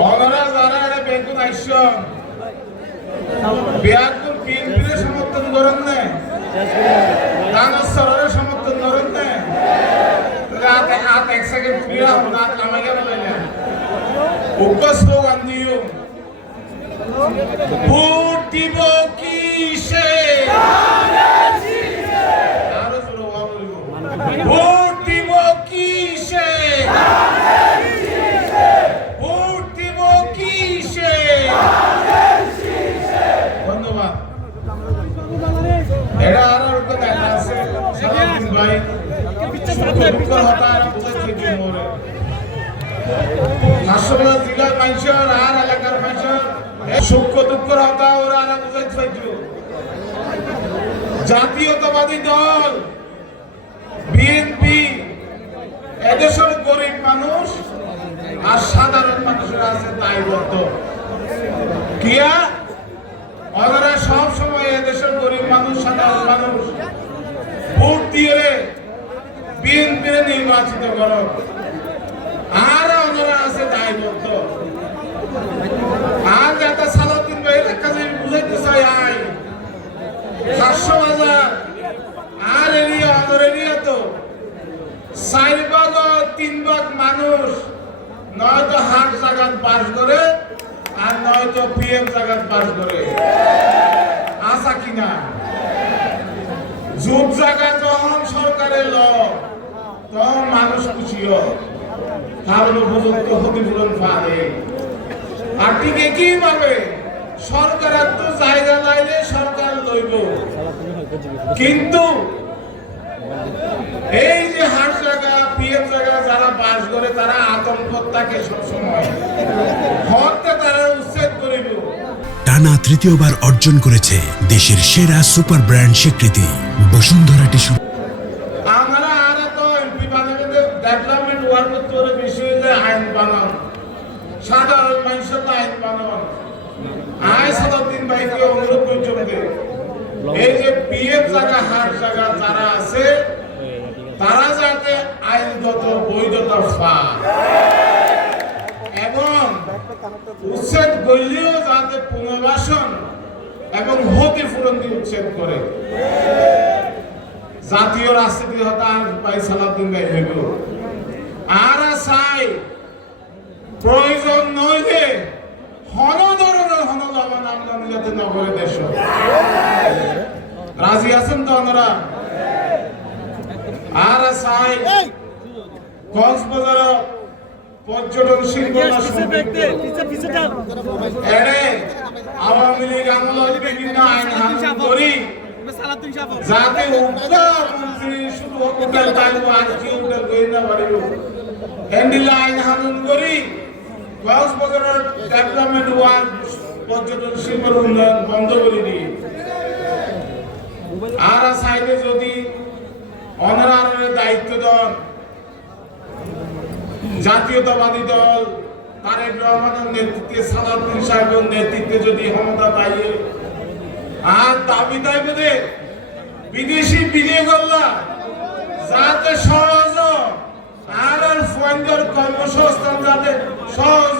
ওনারা যারা এটা বেগুন হাত এক কামে দিও। দিব কিসে আরও জোরে ওয়া বলব। ভোট দিব কিসে ভোট দিব কিসে ধন্যবাদ এটা আরও একটা দেখা আছে সালাউদ্দিন ভাই দুঃখ হতার বুঝাইছে মোরে জাতীয়তাবাদী দল, বিএনপি, এদেশের গরিব মানুষ আর সাধারণ মানুষের আছে দায়বদ্ধ কিয়া ওনারা সব সময় এদেশের গরিব মানুষ, সাধারণ মানুষ। বিএনপি নির্বাচিত করো। আর ওনারা আছে দায়বদ্ধ আর একটা সালাউদ্দিন ভাইয়ের কাছে বুঝাইতে চাই আই সাতশো হাজার। আর এরিয়া অদর এরিয়া তো চার ভাগ তিন ভাগ মানুষ, নয়তো হাট জায়গাত বাস করে আর নয়তো পিএম জায়গাত বাস করে উপযুক্ত ক্ষতিপূরণ পাবে আর ঠিক একইভাবে সরকারের তো জায়গা লাইলে সরকার লইব? কিন্তু এই যে হাট জায়গা জায়গা যারা বাস করে তারা আতঙ্ক থাকে সবসময় তারা উচ্ছেদ করিব। টানা তৃতীয়বার অর্জন করেছে দেশের সেরা সুপার ব্র্যান্ড স্বীকৃতি বসুন্ধরা টিস্যু। আমরা আর তো এমপি বানাবে ডেভেলপমেন্ট ওয়ার্ক হইলে আইন বানান সাধারণ মানুষের আইন বানান আয় সালাউদ্দিন ভাইকে অনুরোধ করছি এই যে পিএফ জায়গা, হাট জায়গা যারা আছে, তারা যাতে আইনগত বৈধতা পায়। এবং উচ্ছেদ করলেও যাতে পুনর্বাসন এবং ক্ষতিপূরণ দিয়ে উচ্ছেদ করে। জাতীয় রাজনীতি হতাশ ভাই সালাউদ্দিন ভাই হইব আর চাই আমদানি যাতে দেশ? রাজি আছেন তো ওনারা? আর চাই কক্সবাজার পর্যটন শিল্প এড়ে আওয়ামী লীগ আমল বিভিন্ন আইন হামলা করি। যাতে উগ্র মন্ত্রী শুধু হোটেল পাইব আর কি হোটেল গই না পারিব হ্যান্ডিল আইন হানন করি। কক্সবাজারের ডেভেলপমেন্ট ওয়ান পর্যটন শিল্পের উন্নয়ন বন্ধ করে দিই। আর সাইডে যদি অনারারের দায়িত্ব দেন, জাতীয়তাবাদী দল, তারেক রহমানের নেতৃত্বে সালাউদ্দিন সাহেবের নেতৃত্বে যদি ক্ষমতা পাইয়ে, আর দাবি দাবিতে বিদেশি বিনিয়োগলা যাতে সহজ আর আর কর্মসংস্থান যাতে সহজ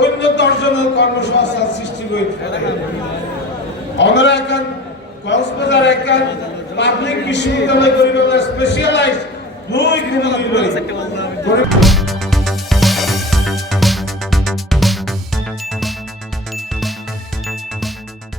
অন্য দশজনের কর্মসংস্থান সৃষ্টি হয়েছে আমরা এখন কক্সবাজার এখন পাবলিক বিশ্ববিদ্যালয় করিবে স্পেশালাইজ দুই